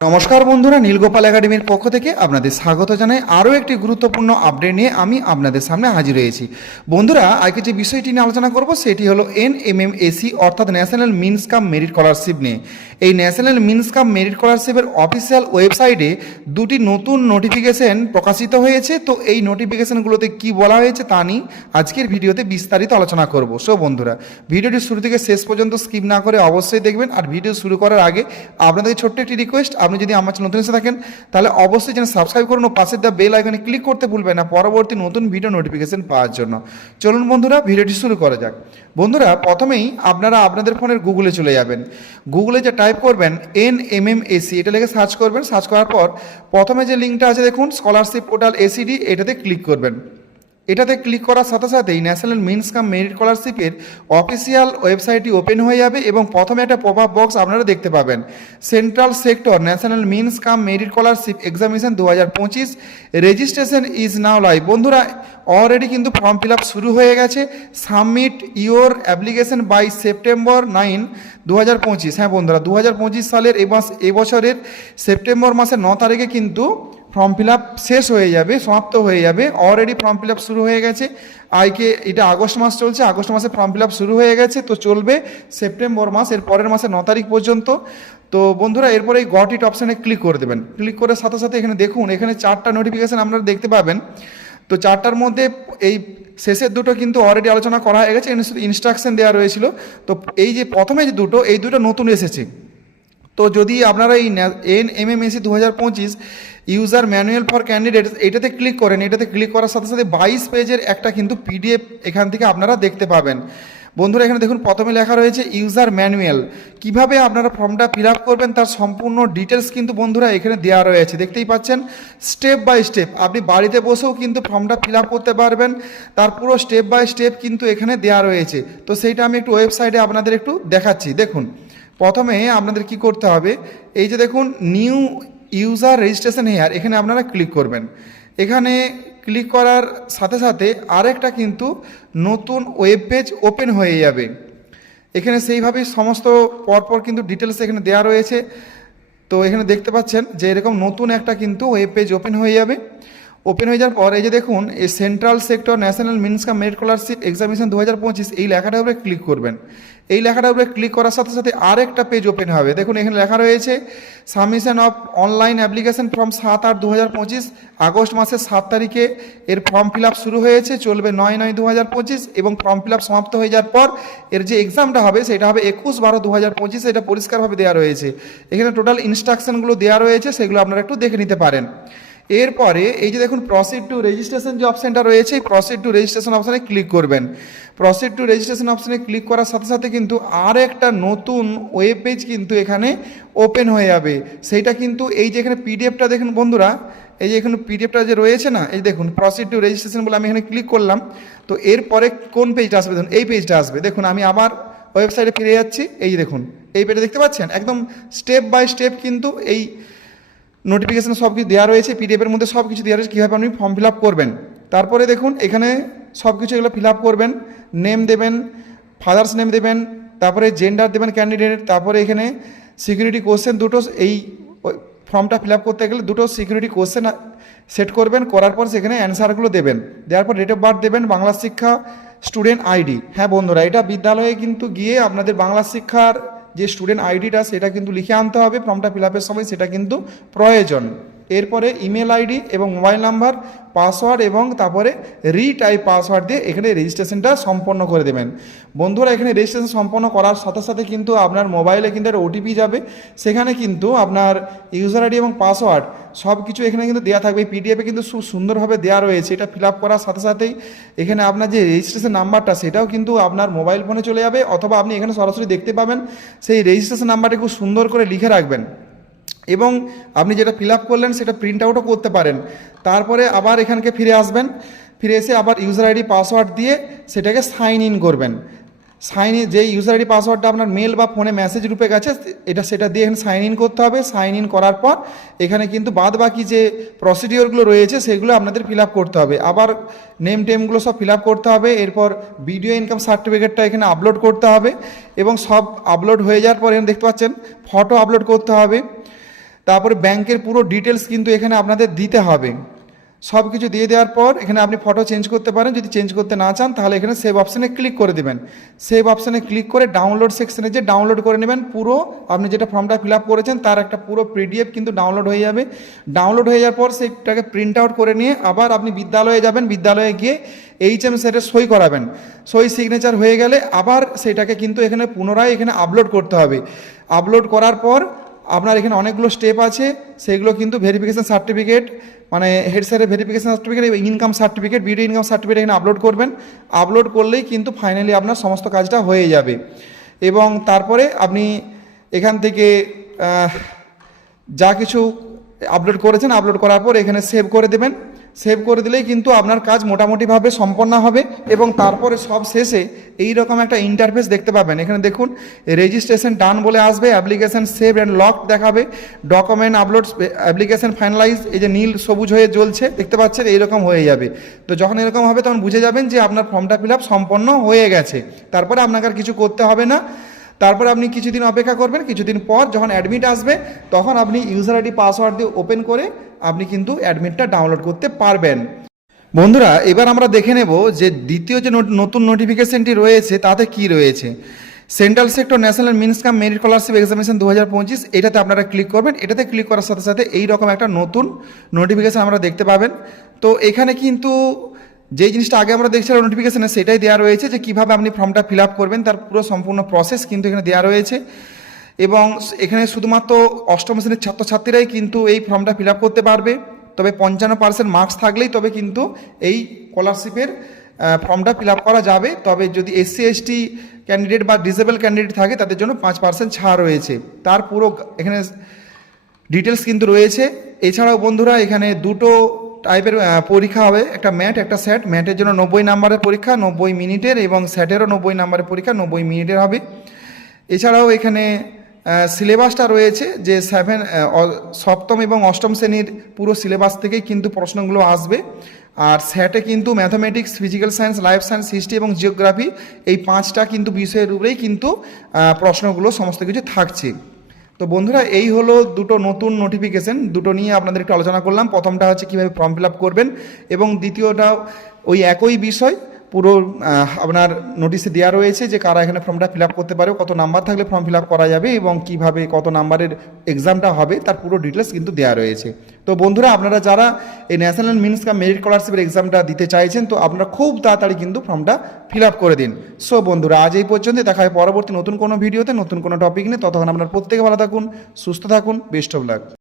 নমস্কার বন্ধুরা, নীলগোপাল একাডেমির পক্ষ থেকে আপনাদের স্বাগত জানাই। আরও একটি গুরুত্বপূর্ণ আপডেট নিয়ে আমি আপনাদের সামনে হাজির হয়েছি। বন্ধুরা, আজকে যে বিষয়টি নিয়ে আলোচনা করব, সেটি হলো এন এম এম এসি অর্থাৎ national means cum merit scholarship নিয়ে। এই ন্যাশনাল মিনস কাম মেরিট স্কলারশিপের অফিসিয়াল ওয়েবসাইটে দুটি নতুন নোটিফিকেশন প্রকাশিত হয়েছে। তো এই নোটিফিকেশনগুলোতে কি বলা হয়েছে, তা নিয়ে আজকের ভিডিওতে বিস্তারিত আলোচনা করব। সো বন্ধুরা, ভিডিওটি শুরু থেকে শেষ পর্যন্ত স্কিপ না করে অবশ্যই দেখবেন। আর ভিডিও শুরু করার আগে আপনাদের ছোট্ট একটি রিকোয়েস্ট আপনি যদি আমার চ্যানেল নতুন এসে থাকেন, তাহলে অবশ্যই যেন সাবস্ক্রাইব করুন ও পাশের দা বেল আইকনে ক্লিক করতে ভুলবেন না পরবর্তী নতুন ভিডিও নোটিফিকেশন পাওয়ার জন্য। চলুন বন্ধুরা, ভিডিওটি শুরু করা যাক। বন্ধুরা, প্রথমেই আপনারা আপনাদের ফোনের গুগলে চলে যাবেন। গুগলে যে টাইপ করবেন এন এম এম এসি এটা লিখে সার্চ করবেন। সার্চ করার পর প্রথমে যে লিঙ্কটা আছে, দেখুন স্কলারশিপ পোর্টাল এসিডি এটাতে ক্লিক করবেন। এটাতে ক্লিক করার সাথে সাথেই ন্যাশনাল মিনস কাম মেরিট স্কলারশিপের অফিসিয়াল ওয়েবসাইটটি ওপেন হয়ে যাবে এবং প্রথমে একটা পপ আপ বক্স আপনারা দেখতে পাবেন। Central sector national means cum merit scholarship examination দু হাজার পঁচিশ রেজিস্ট্রেশন ইজ নাও লাইভ বন্ধুরা অলরেডি কিন্তু ফর্ম ফিল আপ শুরু হয়ে গেছে। Submit your application by September nine দু হাজার পঁচিশ। হ্যাঁ বন্ধুরা দু হাজার পঁচিশ সালের এবছরের সেপ্টেম্বর মাসের ন তারিখে কিন্তু ফর্ম ফিল আপ শেষ হয়ে যাবে, সমাপ্ত হয়ে যাবে অলরেডি ফর্ম ফিল আপ শুরু হয়ে গেছে। আইকে এটা আগস্ট মাস চলছে, আগস্ট মাসে ফর্ম ফিল আপ শুরু হয়ে গেছে, তো চলবে সেপ্টেম্বর মাস এর পরের মাসে ন তারিখ পর্যন্ত। তো বন্ধুরা, এরপরে এই গট ইট অপশানে ক্লিক করে দেবেন। ক্লিক করে সাথে সাথে এখানে দেখুন, এখানে চারটা নোটিফিকেশান আপনারা দেখতে পাবেন। তো চারটার মধ্যে এই শেষের দুটো কিন্তু অলরেডি আলোচনা করা হয়ে গেছে, এখানে শুধু ইনস্ট্রাকশন দেওয়া রয়েছিল। তো এই যে প্রথমে যে দুটো, এই দুটো নতুন এসেছে। তো যদি আপনারা এই এন এম এম এসি দু হাজার পঁচিশ ইউজার ম্যানুয়াল ফর ক্যান্ডিডেট এটাতে ক্লিক করেন, এটাতে ক্লিক করার সাথে সাথে বাইশ পেজের একটা কিন্তু পিডিএফ এখান থেকে আপনারা দেখতে পাবেন। বন্ধুরা, এখানে দেখুন, প্রথমে লেখা রয়েছে ইউজার ম্যানুয়াল কীভাবে আপনারা ফর্মটা ফিল করবেন তার সম্পূর্ণ ডিটেলস কিন্তু বন্ধুরা এখানে দেওয়া রয়েছে। দেখতেই পাচ্ছেন স্টেপ বাই স্টেপ আপনি বাড়িতে বসেও কিন্তু ফর্মটা ফিল করতে পারবেন। তার পুরো স্টেপ বাই স্টেপ কিন্তু এখানে দেওয়া রয়েছে। তো সেইটা আমি একটু ওয়েবসাইটে আপনাদের একটু দেখাচ্ছি। দেখুন প্রথমে আপনাদের কি করতে হবে, এই যে দেখুন নিউ ইউজার রেজিস্ট্রেশন হেয়ার এখানে আপনারা ক্লিক করবেন। এখানে ক্লিক করার সাথে সাথে আরেকটা কিন্তু নতুন ওয়েব পেজ ওপেন হয়ে যাবে। এখানে সেইভাবেই সমস্ত পরপর কিন্তু ডিটেলস এখানে দেওয়া রয়েছে। তো এখানে দেখতে পাচ্ছেন যে এরকম নতুন একটা কিন্তু ওয়েব পেজ ওপেন হয়ে যাবে। ওপেন হয়ে যাওয়ার পর, এই যে দেখুন, এই central sector national means cum merit scholarship examination দু হাজার পঁচিশ, এই লেখাটার উপরে ক্লিক করবেন। এই লেখাটার উপরে ক্লিক করার সাথে সাথে আরেকটা পেজ ওপেন হবে। দেখুন, এখানে লেখা রয়েছে submission of online application form সাত আট দু হাজার পঁচিশ, আগস্ট মাসের সাত তারিখে। এর ফর্ম ফিল আপ শুরু হয়েছে, চলবে নয় নয় দু হাজার পঁচিশ এবং ফর্ম ফিল আপ সমাপ্ত হয়ে যাওয়ার পর, এর যে এক্সামটা হবে, সেটা হবে একুশ বারো দু হাজার পঁচিশ, এটা পরিষ্কারভাবে দেওয়া রয়েছে। এখানে টোটাল ইনস্ট্রাকশনগুলো দেওয়া রয়েছে, সেগুলো আপনারা একটু দেখে নিতে পারেন। এরপরে এই যে দেখুন প্রসিড টু রেজিস্ট্রেশন যে অপশানটা রয়েছে। এই প্রসিড টু রেজিস্ট্রেশন অপশানে ক্লিক করবেন। প্রসিড টু রেজিস্ট্রেশন অপশানে ক্লিক করার সাথে সাথে কিন্তু আর একটা নতুন ওয়েব পেজ কিন্তু এখানে ওপেন হয়ে যাবে। সেইটা কিন্তু এই যে এখানে পিডিএফটা দেখুন বন্ধুরা, এই যে এখানে পিডিএফটা যে রয়েছে না, এই দেখুন প্রসিড টু রেজিস্ট্রেশন বলে আমি এখানে ক্লিক করলাম। তো এরপরে কোন পেজটা আসবে? দেখুন, এই পেজটা আসবে। দেখুন, আমি আবার ওয়েবসাইটে ফিরে যাচ্ছি। এই দেখুন, এই পেজটা দেখতে পাচ্ছেন? একদম স্টেপ বাই স্টেপ কিন্তু এই নোটিফিকেশান সব কিছু দেওয়া রয়েছে পিডিএফের মধ্যে সব কিছু দেওয়া রয়েছে, কীভাবে আপনি ফর্ম ফিল আপ করবেন। তারপরে দেখুন, এখানে সব কিছু এগুলো ফিল আপ করবেন নেম দেবেন ফাদার্স নেম দেবেন, তারপরে জেন্ডার দেবেন ক্যান্ডিডেট তারপরে এখানে সিকিউরিটি কোশ্চেন দুটো এই ফর্মটা ফিল আপ করতে গেলে দুটো সিকিউরিটি কোশ্চেন সেট করবেন, করার পর সেখানে অ্যান্সারগুলো দেবেন। দেওয়ার পর ডেট অফ বার্থ দেবেন, বাংলা শিক্ষা স্টুডেন্ট আইডি হ্যাঁ বন্ধুরা, এটা বিদ্যালয়ে কিন্তু গিয়ে আপনাদের বাংলা শিক্ষার যে স্টুডেন্ট আইডিটা সেটা কিন্তু লিখে আনতে হবে ফর্মটা ফিল আপের সময় সেটা কিন্তু প্রয়োজন। এরপরে ইমেল আইডি এবং মোবাইল নাম্বার, পাসওয়ার্ড এবং তারপরে রিটাইপ পাসওয়ার্ড দিয়ে এখানে রেজিস্ট্রেশনটা সম্পন্ন করে দেবেন। বন্ধুরা, এখানে রেজিস্ট্রেশন সম্পন্ন করার সাথে সাথে কিন্তু আপনার মোবাইলে কিন্তু একটা ওটিপি যাবে। সেখানে কিন্তু আপনার ইউজার আইডি এবং পাসওয়ার্ড সব কিছু এখানে কিন্তু দেওয়া থাকবে। পিডিএফে কিন্তু খুব সুন্দরভাবে দেওয়া রয়েছে। এটা ফিল আপ করার সাথে সাথেই এখানে আপনার যে রেজিস্ট্রেশন নাম্বারটা, সেটাও কিন্তু আপনার মোবাইল ফোনে চলে যাবে অথবা আপনি এখানে সরাসরি দেখতে পাবেন। সেই রেজিস্ট্রেশন নাম্বারটি খুব সুন্দর করে লিখে রাখবেন। এবং আপনি যেটা ফিল আপ করলেন, সেটা প্রিন্ট আউটও করতে পারেন। তারপরে আবার এখানকে ফিরে আসবেন। ফিরে এসে আবার ইউজার আইডি পাসওয়ার্ড দিয়ে সেটাকে সাইন ইন করবেন। সাইন ইন যে ইউজার আইডি পাসওয়ার্ডটা আপনার মেল বা ফোনে মেসেজ রূপে গেছে, এটা সেটা দিয়ে এখানে সাইন ইন করতে হবে। সাইন ইন করার পর এখানে কিন্তু বাদ বাকি যে প্রসিডিওরগুলো রয়েছে, সেগুলো আপনাদের ফিল করতে হবে। আবার নেম টেমগুলো সব ফিল করতে হবে। এরপর ভিডিও ইনকাম সার্টিফিকেটটা এখানে আপলোড করতে হবে। এবং সব আপলোড হয়ে যাওয়ার পর এখানে দেখতে পাচ্ছেন ফটো আপলোড করতে হবে। তারপরে ব্যাংকের পুরো ডিটেলস কিন্তু এখানে আপনাদের দিতে হবে। সব কিছু দিয়ে দেওয়ার পর এখানে আপনি ফটো চেঞ্জ করতে পারেন। যদি চেঞ্জ করতে না চান, তাহলে এখানে সেভ অপশানে ক্লিক করে দেবেন। সেভ অপশানে ক্লিক করে ডাউনলোড সেকশনে যে ডাউনলোড করে নেবেন, পুরো আপনি যেটা ফর্মটা ফিল আপ করেছেন, তার একটা পুরো পিডিএফ কিন্তু ডাউনলোড হয়ে যাবে। ডাউনলোড হয়ে যাওয়ার পর সেইটাকে প্রিন্ট আউট করে নিয়ে আবার আপনি বিদ্যালয়ে যাবেন। বিদ্যালয়ে গিয়ে এইচ এম সেটে সই করাবেন। সই সিগনেচার হয়ে গেলে আবার সেটাকে কিন্তু এখানে পুনরায় এখানে আপলোড করতে হবে। আপলোড করার পর আপনার এখানে অনেকগুলো স্টেপ আছে, সেগুলো কিন্তু ভেরিফিকেশান সার্টিফিকেট মানে হেড স্যারের verification certificate income certificate video income certificate এখানে আপলোড করবেন। আপলোড করলেই কিন্তু ফাইনালি আপনার সমস্ত কাজটা হয়ে যাবে। এবং তারপরে আপনি এখান থেকে যা কিছু আপলোড করেছেন আপলোড করার পর এখানে সেভ করে দেবেন। সেভ করে দিলেই কিন্তু আপনার কাজ মোটামুটিভাবে সম্পন্ন হবে এবং তারপরে সব শেষে এই রকম একটা ইন্টারফেস দেখতে পাবেন। এখানে দেখুন রেজিস্ট্রেশন ডান বলে আসবে অ্যাপ্লিকেশন সেভ অ্যান্ড লক দেখাবে ডকুমেন্ট আপলোড অ্যাপ্লিকেশন ফাইনালাইজ এই যে নীল সবুজ হয়ে জ্বলছে, দেখতে পাচ্ছেন এইরকম হয়ে যাবে। তো যখন এরকম হবে তখন বুঝে যাবেন যে আপনার ফর্মটা ফিল সম্পন্ন হয়ে গেছে। তারপরে আপনাকে আর কিছু করতে হবে না। তারপরে আপনি কিছুদিন অপেক্ষা করবেন, কিছুদিন পর যখন অ্যাডমিট আসবে, তখন আপনি ইউজার আইডি পাসওয়ার্ড দিয়ে ওপেন করে আপনি কিন্তু অ্যাডমিটটা ডাউনলোড করতে পারবেন। বন্ধুরা, এবার আমরা দেখে নেব যে দ্বিতীয় যে নতুন নোটিফিকেশনটি রয়েছে, তাতে কি রয়েছে। Central sector national means cum merit scholarship examination দু হাজার পঁচিশ, এটাতে আপনারা ক্লিক করবেন। এটাতে ক্লিক করার সাথে সাথে এই রকম একটা নতুন নোটিফিকেশান আমরা দেখতে পাবেন। তো এখানে কিন্তু যেই জিনিসটা আগে আমরা দেখছিলাম নোটিফিকেশানে সেটাই দেওয়া রয়েছে যে কীভাবে আপনি ফর্মটা ফিল আপ করবেন। তার পুরো সম্পূর্ণ প্রসেস কিন্তু এখানে দেওয়া রয়েছে। এবং এখানে শুধুমাত্র অষ্টম শ্রেণির ছাত্রছাত্রীরাই কিন্তু এই ফর্মটা ফিল আপ করতে পারবে। তবে পঞ্চান্ন পার্সেন্ট মার্কস থাকলেই তবে কিন্তু এই স্কলারশিপের ফর্মটা ফিল আপ করা যাবে। তবে যদি এসসি এসটি ক্যান্ডিডেট বা ডিসেবল ক্যান্ডিডেট থাকে, তাদের জন্য পাঁচ পার্সেন্ট ছাড় রয়েছে। তার পুরো এখানে ডিটেলস কিন্তু রয়েছে। এছাড়াও বন্ধুরা, এখানে দুটো টাইপের পরীক্ষা হবে। একটা ম্যাট, একটা স্যাট ম্যাটের জন্য নব্বই নাম্বারের পরীক্ষা, নব্বই মিনিটের এবং স্যাটেরও নব্বই নাম্বারের পরীক্ষা, নব্বই মিনিটের হবে। এছাড়াও এখানে সিলেবাসটা রয়েছে যে সেভেন সপ্তম এবং অষ্টম শ্রেণির পুরো সিলেবাস থেকেই কিন্তু প্রশ্নগুলো আসবে। আর স্যাটে কিন্তু mathematics physical science life science history এবং জিওগ্রাফি এই পাঁচটা কিন্তু বিষয়ের উপরেই কিন্তু প্রশ্নগুলো সমস্ত কিছু থাকছে। তো বন্ধুরা, এই হলো দুটো নতুন নোটিফিকেশন দুটো নিয়ে আপনাদের একটু আলোচনা করলাম। প্রথমটা হচ্ছে কীভাবে ফর্ম ফিল আপ করবেন এবং দ্বিতীয়টা ওই একই বিষয় পুরো আপনার নোটিশে দেওয়া রয়েছে যে কারা এখানে ফর্মটা ফিল আপ করতে পারে, কত নাম্বার থাকলে ফর্ম ফিল আপ করা যাবে এবং কীভাবে কত নাম্বারের এক্সামটা হবে, তার পুরো ডিটেলস কিন্তু দেওয়া রয়েছে। তো বন্ধুরা, আপনারা যারা এই ন্যাশনাল মিনস কাম মেরিট স্কলারশিপের এক্সামটা দিতে চাইছেন, তো আপনারা খুব তাড়াতাড়ি কিন্তু ফর্মটা ফিল আপ করে দিন। সো বন্ধুরা, আজ এই পর্যন্ত দেখা হয় পরবর্তী নতুন কোনো ভিডিওতে নতুন কোনো টপিক নিয়ে, ততক্ষণ আপনার প্রত্যেকে ভালো থাকুন, সুস্থ থাকুন বেস্ট অফ লাক